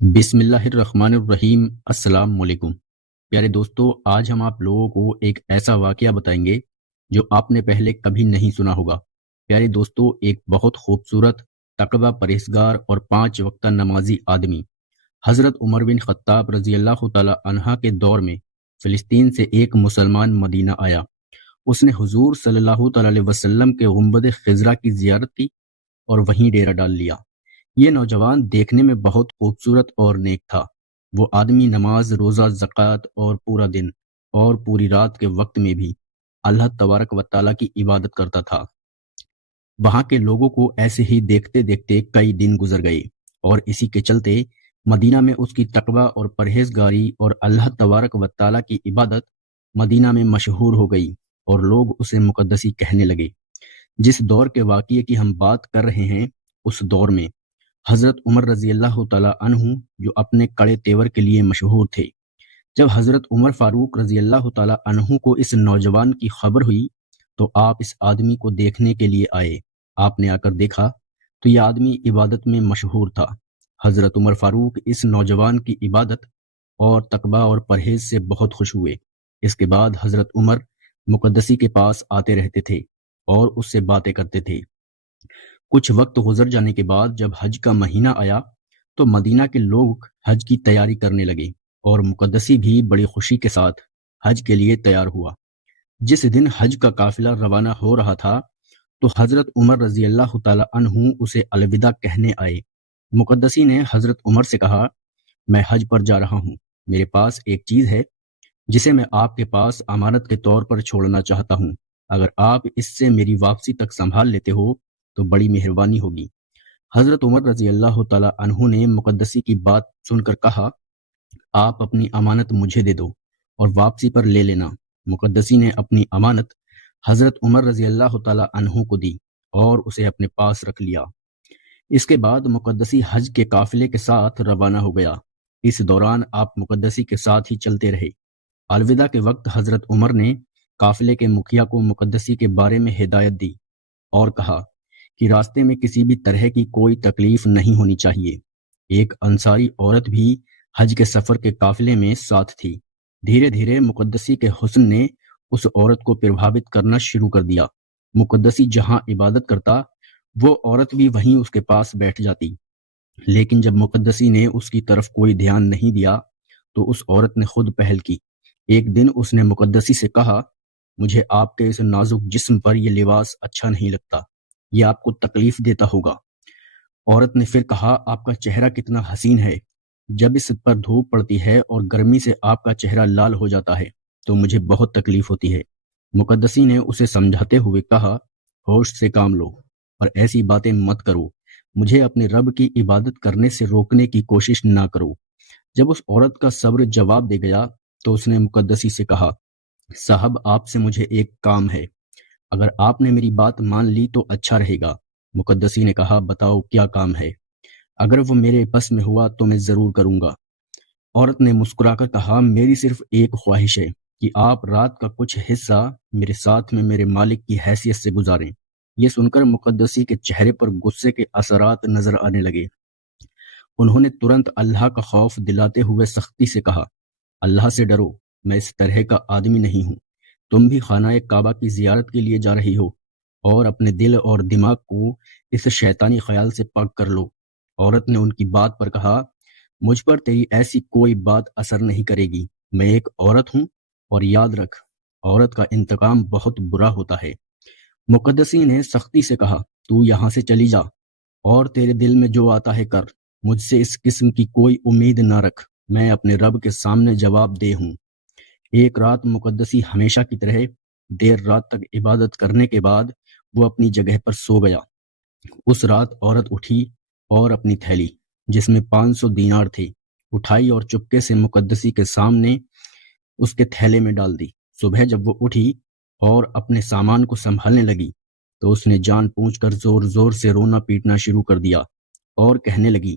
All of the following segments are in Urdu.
بسم اللہ الرحمن الرحیم۔ السلام علیکم پیارے دوستو، آج ہم آپ لوگوں کو ایک ایسا واقعہ بتائیں گے جو آپ نے پہلے کبھی نہیں سنا ہوگا۔ پیارے دوستو، ایک بہت خوبصورت، تقوی پرہیزگار اور 5 وقتہ نمازی آدمی حضرت عمر بن خطاب رضی اللہ تعالی عنہ کے دور میں فلسطین سے ایک مسلمان مدینہ آیا۔ اس نے حضور صلی اللہ تعالی علیہ وسلم کے گنبد خضرا کی زیارت کی اور وہیں ڈیرہ ڈال لیا۔ یہ نوجوان دیکھنے میں بہت خوبصورت اور نیک تھا۔ وہ آدمی نماز، روزہ، زکوٰۃ اور پورا دن اور پوری رات کے وقت میں بھی اللہ تبارک و تعالیٰ کی عبادت کرتا تھا۔ وہاں کے لوگوں کو ایسے ہی دیکھتے دیکھتے کئی دن گزر گئے اور اسی کے چلتے مدینہ میں اس کی تقوی اور پرہیزگاری اور اللہ تبارک و تعالیٰ کی عبادت مدینہ میں مشہور ہو گئی اور لوگ اسے مقدسی کہنے لگے۔ جس دور کے واقعے کی ہم بات کر رہے ہیں، اس دور میں حضرت عمر رضی اللہ تعالیٰ عنہ جو اپنے کڑے تیور کے لیے مشہور تھے، جب حضرت عمر فاروق رضی اللہ تعالیٰ عنہ کو اس نوجوان کی خبر ہوئی تو آپ اس آدمی کو دیکھنے کے لیے آئے۔ آپ نے آ کر دیکھا تو یہ آدمی عبادت میں مشہور تھا۔ حضرت عمر فاروق اس نوجوان کی عبادت اور تقوی اور پرہیز سے بہت خوش ہوئے۔ اس کے بعد حضرت عمر مقدسی کے پاس آتے رہتے تھے اور اس سے باتیں کرتے تھے۔ کچھ وقت گزر جانے کے بعد جب حج کا مہینہ آیا تو مدینہ کے لوگ حج کی تیاری کرنے لگے اور مقدسی بھی بڑی خوشی کے ساتھ حج کے لیے تیار ہوا۔ جس دن حج کا قافلہ روانہ ہو رہا تھا تو حضرت عمر رضی اللہ تعالی عنہ اسے الوداع کہنے آئے۔ مقدسی نے حضرت عمر سے کہا، میں حج پر جا رہا ہوں، میرے پاس ایک چیز ہے جسے میں آپ کے پاس امانت کے طور پر چھوڑنا چاہتا ہوں۔ اگر آپ اس سے میری واپسی تک سنبھال لیتے ہو تو بڑی مہربانی ہوگی۔ حضرت عمر رضی اللہ تعالی عنہ نے مقدسی کی بات سن کر کہا، آپ اپنی امانت مجھے دے دو اور واپسی پر لے لینا۔ مقدسی نے اپنی امانت حضرت عمر رضی اللہ تعالی عنہ کو دی اور اسے اپنے پاس رکھ لیا۔ اس کے بعد مقدسی حج کے قافلے کے ساتھ روانہ ہو گیا۔ اس دوران آپ مقدسی کے ساتھ ہی چلتے رہے۔ الوداع کے وقت حضرت عمر نے قافلے کے مکھیا کو مقدسی کے بارے میں ہدایت دی اور کہا کہ راستے میں کسی بھی طرح کی کوئی تکلیف نہیں ہونی چاہیے۔ ایک انصاری عورت بھی حج کے سفر کے قافلے میں ساتھ تھی۔ دھیرے دھیرے مقدسی کے حسن نے اس عورت کو پربھاوت کرنا شروع کر دیا۔ مقدسی جہاں عبادت کرتا وہ عورت بھی وہیں اس کے پاس بیٹھ جاتی، لیکن جب مقدسی نے اس کی طرف کوئی دھیان نہیں دیا تو اس عورت نے خود پہل کی۔ ایک دن اس نے مقدسی سے کہا، مجھے آپ کے اس نازک جسم پر یہ لباس اچھا نہیں لگتا، یہ آپ کو تکلیف دیتا ہوگا۔ عورت نے پھر کہا، آپ کا چہرہ کتنا حسین ہے، جب اس پر دھوپ پڑتی ہے اور گرمی سے آپ کا چہرہ لال ہو جاتا ہے تو مجھے بہت تکلیف ہوتی ہے۔ مقدسی نے اسے سمجھاتے ہوئے کہا، ہوش سے کام لو اور ایسی باتیں مت کرو، مجھے اپنے رب کی عبادت کرنے سے روکنے کی کوشش نہ کرو۔ جب اس عورت کا صبر جواب دے گیا تو اس نے مقدسی سے کہا، صاحب، آپ سے مجھے ایک کام ہے، اگر آپ نے میری بات مان لی تو اچھا رہے گا۔ مقدسی نے کہا، بتاؤ کیا کام ہے؟ اگر وہ میرے بس میں ہوا تو میں ضرور کروں گا۔ عورت نے مسکرا کر کہا، میری صرف ایک خواہش ہے کہ آپ رات کا کچھ حصہ میرے ساتھ میں میرے مالک کی حیثیت سے گزاریں۔ یہ سن کر مقدسی کے چہرے پر غصے کے اثرات نظر آنے لگے۔ انہوں نے ترنت اللہ کا خوف دلاتے ہوئے سختی سے کہا، اللہ سے ڈرو، میں اس طرح کا آدمی نہیں ہوں۔ تم بھی خانہ کعبہ کی زیارت کے لیے جا رہی ہو اور اپنے دل اور دماغ کو اس شیطانی خیال سے پاک کر لو۔ عورت نے ان کی بات پر کہا، مجھ پر تیری ایسی کوئی بات اثر نہیں کرے گی، میں ایک عورت ہوں، اور یاد رکھ، عورت کا انتقام بہت برا ہوتا ہے۔ مقدسی نے سختی سے کہا، تو یہاں سے چلی جا اور تیرے دل میں جو آتا ہے کر، مجھ سے اس قسم کی کوئی امید نہ رکھ، میں اپنے رب کے سامنے جواب دہ ہوں۔ ایک رات مقدسی ہمیشہ کی طرح دیر رات تک عبادت کرنے کے بعد وہ اپنی جگہ پر سو گیا۔ اس رات عورت اٹھی اور اپنی تھیلی جس میں 500 دینار تھے اٹھائی اور چپکے سے مقدسی کے سامنے اس کے تھیلے میں ڈال دی۔ صبح جب وہ اٹھی اور اپنے سامان کو سنبھالنے لگی تو اس نے جان پوچھ کر زور زور سے رونا پیٹنا شروع کر دیا اور کہنے لگی،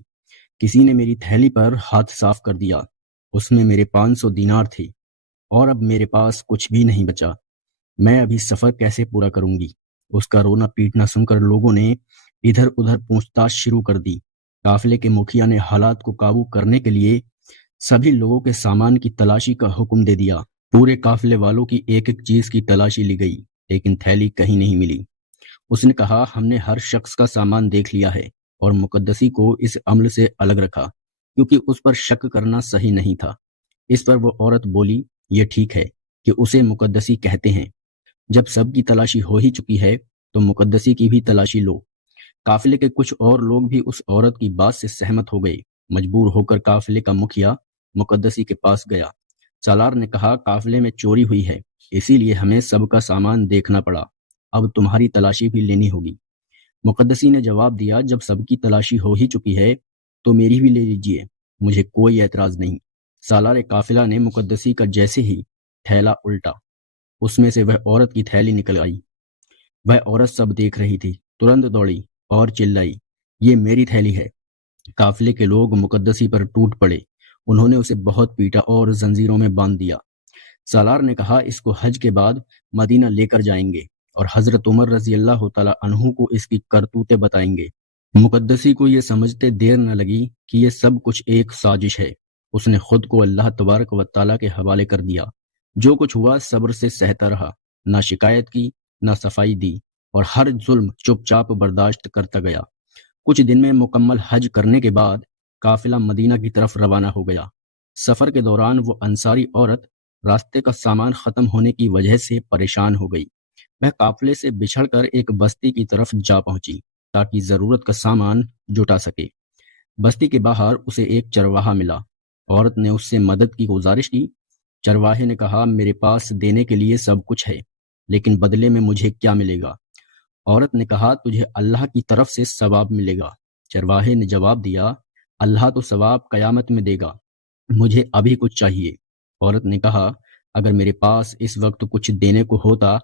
کسی نے میری تھیلی پر ہاتھ صاف کر دیا، اس میں میرے 500 دینار تھے اور اب میرے پاس کچھ بھی نہیں بچا، میں ابھی سفر کیسے پورا کروں گی؟ اس کا رونا پیٹنا سن کر لوگوں نے ادھر ادھر پوچھ تاچھ شروع کر دی قافلے کے مکھیا نے حالات کو قابو کرنے کے لیے سبھی لوگوں کے سامان کی تلاشی کا حکم دے دیا۔ پورے قافلے والوں کی ایک ایک چیز کی تلاشی لی گئی، لیکن تھیلی کہیں نہیں ملی۔ اس نے کہا، ہم نے ہر شخص کا سامان دیکھ لیا ہے اور مقدسی کو اس عمل سے الگ رکھا کیونکہ اس پر شک کرنا صحیح نہیں تھا۔ اس پر وہ عورت بولی، یہ ٹھیک ہے کہ اسے مقدسی کہتے ہیں۔ جب سب کی تلاشی ہو ہی چکی ہے تو مقدسی کی بھی تلاشی لو۔ قافلے کے کچھ اور لوگ بھی اس عورت کی بات سے سہمت ہو گئے۔ مجبور ہو کر قافلے کا مکھیا مقدسی کے پاس گیا۔ سالار نے کہا، قافلے میں چوری ہوئی ہے، اسی لیے ہمیں سب کا سامان دیکھنا پڑا، اب تمہاری تلاشی بھی لینی ہوگی۔ مقدسی نے جواب دیا، جب سب کی تلاشی ہو ہی چکی ہے تو میری بھی لے لیجئے، مجھے کوئی اعتراض نہیں۔ سالار قافلہ نے مقدسی کا جیسے ہی تھیلا الٹا، اس میں سے وہ عورت کی تھیلی نکل آئی۔ وہ عورت سب دیکھ رہی تھی، ترنت دوڑی اور چلائی، یہ میری تھیلی ہے۔ قافلے کے لوگ مقدسی پر ٹوٹ پڑے، انہوں نے اسے بہت پیٹا اور زنجیروں میں باندھ دیا۔ سالار نے کہا، اس کو حج کے بعد مدینہ لے کر جائیں گے اور حضرت عمر رضی اللہ تعالی عنہ کو اس کی کرتوتیں بتائیں گے۔ مقدسی کو یہ سمجھتے دیر نہ لگی کہ یہ سب کچھ ایک سازش ہے۔ اس نے خود کو اللہ تبارک و تعالیٰ کے حوالے کر دیا۔ جو کچھ ہوا صبر سے سہتا رہا، نہ شکایت کی نہ صفائی دی، اور ہر ظلم چپ چاپ برداشت کرتا گیا۔ کچھ دن میں مکمل حج کرنے کے بعد قافلہ مدینہ کی طرف روانہ ہو گیا۔ سفر کے دوران وہ انصاری عورت راستے کا سامان ختم ہونے کی وجہ سے پریشان ہو گئی۔ وہ قافلے سے بچھڑ کر ایک بستی کی طرف جا پہنچی تاکہ ضرورت کا سامان جٹا سکے۔ بستی کے باہر اسے ایک چرواہا ملا۔ عورت نے اس سے مدد کی گزارش کی۔ چرواہے نے کہا، میرے پاس دینے کے لیے سب کچھ ہے، لیکن بدلے میں مجھے کیا ملے گا؟ عورت نے کہا، تجھے اللہ کی طرف سے ثواب ملے گا۔ چرواہے نے جواب دیا، اللہ تو ثواب قیامت میں دے گا، مجھے ابھی کچھ چاہیے۔ عورت نے کہا، اگر میرے پاس اس وقت کچھ دینے کو ہوتا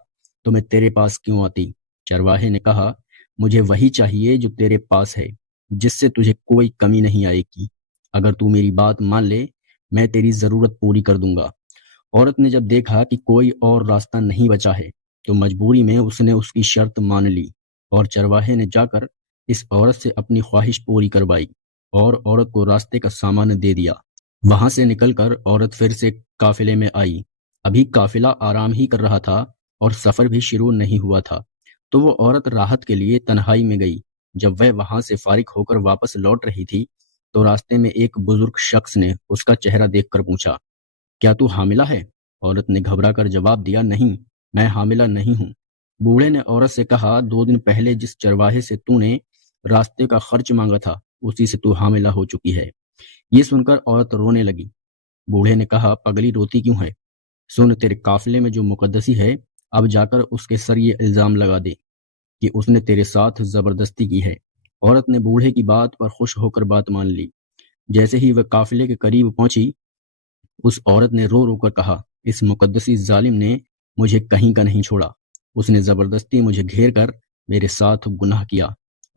تو میں تیرے پاس کیوں آتی؟ چرواہے نے کہا، مجھے وہی چاہیے جو تیرے پاس ہے، جس سے تجھے کوئی کمی نہیں آئے گی۔ اگر تو میری بات مان لے، میں تیری ضرورت پوری کر دوں گا۔ عورت نے جب دیکھا کہ کوئی اور راستہ نہیں بچا ہے تو مجبوری میں اس نے اس کی شرط مان لی، اور چرواہے نے جا کر اس عورت سے اپنی خواہش پوری کروائی اور عورت کو راستے کا سامان دے دیا۔ وہاں سے نکل کر عورت پھر سے قافلے میں آئی۔ ابھی قافلہ آرام ہی کر رہا تھا اور سفر بھی شروع نہیں ہوا تھا، تو وہ عورت راحت کے لیے تنہائی میں گئی۔ جب وہ وہاں سے فارغ ہو کر واپس لوٹ رہی تھی تو راستے میں ایک بزرگ شخص نے اس کا چہرہ دیکھ کر پوچھا، کیا تو حاملہ ہے؟ عورت نے گھبرا کر جواب دیا، نہیں، میں حاملہ نہیں ہوں۔ بوڑھے نے عورت سے کہا، 2 دن پہلے جس چرواہے سے تو نے راستے کا خرچ مانگا تھا اسی سے تو حاملہ ہو چکی ہے۔ یہ سن کر عورت رونے لگی۔ بوڑھے نے کہا، پگلی روتی کیوں ہے؟ سن، تیرے قافلے میں جو مقدسی ہے، اب جا کر اس کے سر یہ الزام لگا دے کہ اس نے تیرے ساتھ زبردستی کی ہے۔ عورت نے بوڑھے کی بات پر خوش ہو کر بات مان لی۔ جیسے ہی وہ قافلے کے قریب پہنچی، اس عورت نے رو رو کر کہا، اس مقدسی ظالم نے مجھے کہیں کا نہیں چھوڑا، اس نے زبردستی مجھے گھیر کر میرے ساتھ گناہ کیا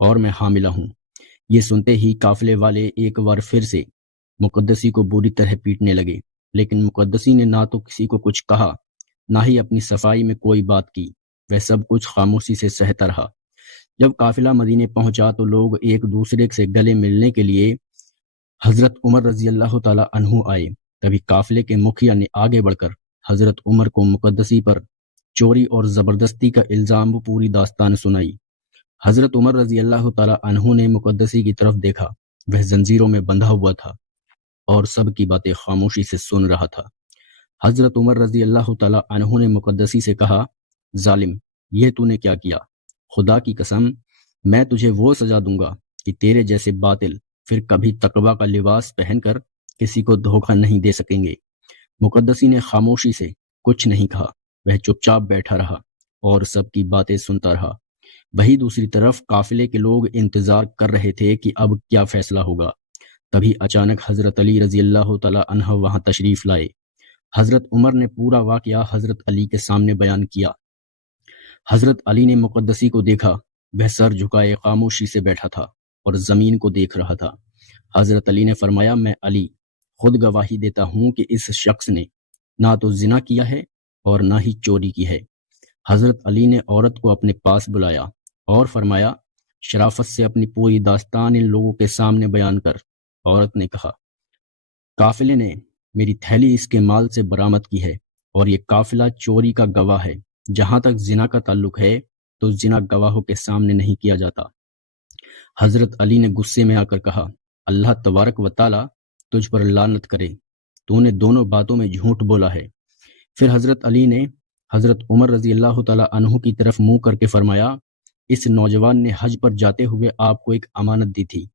اور میں حاملہ ہوں۔ یہ سنتے ہی قافلے والے ایک بار پھر سے مقدسی کو بری طرح پیٹنے لگے، لیکن مقدسی نے نہ تو کسی کو کچھ کہا، نہ ہی اپنی صفائی میں کوئی بات کی۔ وہ سب کچھ خاموشی سے سہتا رہا۔ جب قافلہ مدینے پہنچا تو لوگ ایک دوسرے سے گلے ملنے کے لیے حضرت عمر رضی اللہ تعالی عنہ آئے۔ تبھی قافلے کے مکھیا نے آگے بڑھ کر حضرت عمر کو مقدسی پر چوری اور زبردستی کا الزام پوری داستان سنائی۔ حضرت عمر رضی اللہ تعالی عنہ نے مقدسی کی طرف دیکھا، وہ زنجیروں میں بندھا ہوا تھا اور سب کی باتیں خاموشی سے سن رہا تھا۔ حضرت عمر رضی اللہ تعالی عنہ نے مقدسی سے کہا، ظالم، یہ تو نے کیا کیا؟ خدا کی قسم، میں تجھے وہ سزا دوں گا کہ تیرے جیسے باطل پھر کبھی تقوی کا لباس پہن کر کسی کو دھوکہ نہیں دے سکیں گے۔ مقدسی نے خاموشی سے کچھ نہیں کہا، وہ چپ چاپ بیٹھا رہا اور سب کی باتیں سنتا رہا۔ وہی دوسری طرف قافلے کے لوگ انتظار کر رہے تھے کہ اب کیا فیصلہ ہوگا۔ تبھی اچانک حضرت علی رضی اللہ تعالی عنہ وہاں تشریف لائے۔ حضرت عمر نے پورا واقعہ حضرت علی کے سامنے بیان کیا۔ حضرت علی نے مقدسی کو دیکھا، وہ سر جھکائے خاموشی سے بیٹھا تھا اور زمین کو دیکھ رہا تھا۔ حضرت علی نے فرمایا، میں علی خود گواہی دیتا ہوں کہ اس شخص نے نہ تو زنا کیا ہے اور نہ ہی چوری کی ہے۔ حضرت علی نے عورت کو اپنے پاس بلایا اور فرمایا، شرافت سے اپنی پوری داستان ان لوگوں کے سامنے بیان کر عورت نے کہا، قافلے نے میری تھیلی اس کے مال سے برآمد کی ہے اور یہ قافلہ چوری کا گواہ ہے۔ جہاں تک زنا کا تعلق ہے تو زنا گواہوں کے سامنے نہیں کیا جاتا۔ حضرت علی نے غصے میں آ کر کہا، اللہ تبارک و تعالی تجھ پر لعنت کرے، تو نے دونوں باتوں میں جھوٹ بولا ہے۔ پھر حضرت علی نے حضرت عمر رضی اللہ تعالی عنہ کی طرف منہ کر کے فرمایا، اس نوجوان نے حج پر جاتے ہوئے آپ کو ایک امانت دی تھی،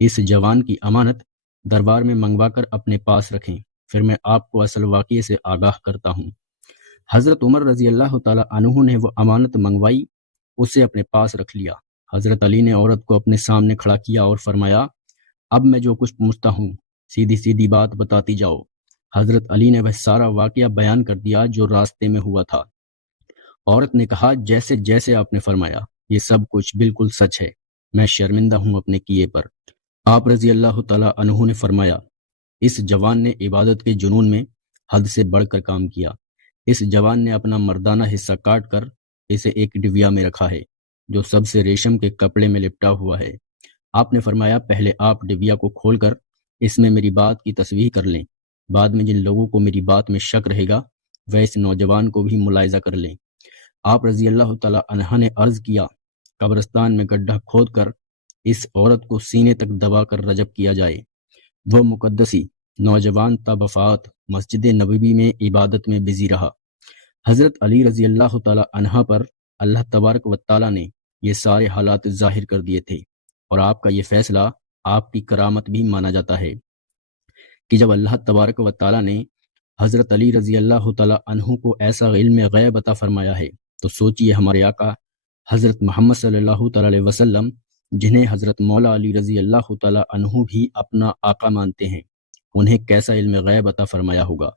اس جوان کی امانت دربار میں منگوا کر اپنے پاس رکھیں، پھر میں آپ کو اصل واقعے سے آگاہ کرتا ہوں۔ حضرت عمر رضی اللہ تعالی عنہ نے وہ امانت منگوائی، اسے اپنے پاس رکھ لیا۔ حضرت علی نے عورت کو اپنے سامنے کھڑا کیا اور فرمایا، اب میں جو کچھ پوچھتا ہوں سیدھی سیدھی بات بتاتی جاؤ۔ حضرت علی نے وہ سارا واقعہ بیان کر دیا جو راستے میں ہوا تھا۔ عورت نے کہا، جیسے جیسے آپ نے فرمایا یہ سب کچھ بالکل سچ ہے، میں شرمندہ ہوں اپنے کیے پر۔ آپ رضی اللہ تعالی عنہ نے فرمایا، اس جوان نے عبادت کے جنون میں حد سے بڑھ کر کام کیا۔ اس جوان نے اپنا مردانہ حصہ کاٹ کر اسے ایک ڈبیا میں رکھا ہے جو سب سے ریشم کے کپڑے میں لپٹا ہوا ہے۔ آپ نے فرمایا، پہلے آپ ڈبیا کو کھول کر اس میں میری بات کی تصحیح کر لیں، بعد میں جن لوگوں کو میری بات میں شک رہے گا وہ اس نوجوان کو بھی ملاحظہ کر لیں۔ آپ رضی اللہ تعالی عنہ نے عرض کیا، قبرستان میں گڈھا کھود کر اس عورت کو سینے تک دبا کر رجب کیا جائے۔ وہ مقدسی نوجوان تا وفات مسجد نبوی میں عبادت میں بزی رہا۔ حضرت علی رضی اللہ تعالی عنہ پر اللہ تبارک و تعالی نے یہ سارے حالات ظاہر کر دیے تھے، اور آپ کا یہ فیصلہ آپ کی کرامت بھی مانا جاتا ہے کہ جب اللہ تبارک و تعالی نے حضرت علی رضی اللہ تعالی عنہ کو ایسا علم غیب عطا فرمایا ہے تو سوچئے ہمارے آقا حضرت محمد صلی اللہ تعالی علیہ وسلم، جنہیں حضرت مولا علی رضی اللہ تعالی عنہ بھی اپنا آقا مانتے ہیں، انہیں کیسا علم غیب عطا فرمایا ہوگا۔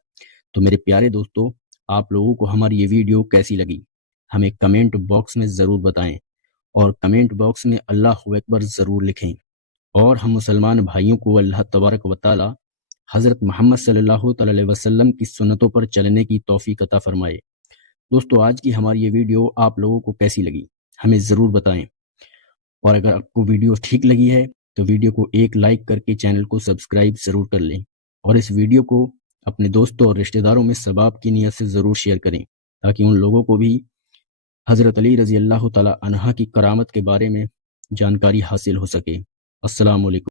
تو میرے پیارے دوستو، آپ لوگوں کو ہماری یہ ویڈیو کیسی لگی ہمیں کمنٹ باکس میں ضرور بتائیں، اور کمنٹ باکس میں اللہ اکبر ضرور لکھیں، اور ہم مسلمان بھائیوں کو اللہ تبارک و تعالی حضرت محمد صلی اللہ تعالی علیہ وسلم کی سنتوں پر چلنے کی توفیق عطا فرمائے۔ دوستو، آج کی ہماری یہ ویڈیو آپ لوگوں کو کیسی لگی ہمیں ضرور بتائیں، اور اگر آپ کو ویڈیو ٹھیک لگی ہے تو ویڈیو کو ایک لائک کر کے چینل کو سبسکرائب ضرور کر لیں، اور اس ویڈیو کو اپنے دوستوں اور رشتہ داروں میں ثواب کی نیت سے ضرور شیئر کریں، تاکہ ان لوگوں کو بھی حضرت علی رضی اللہ تعالی عنہ کی کرامت کے بارے میں جانکاری حاصل ہو سکے۔ السلام علیکم۔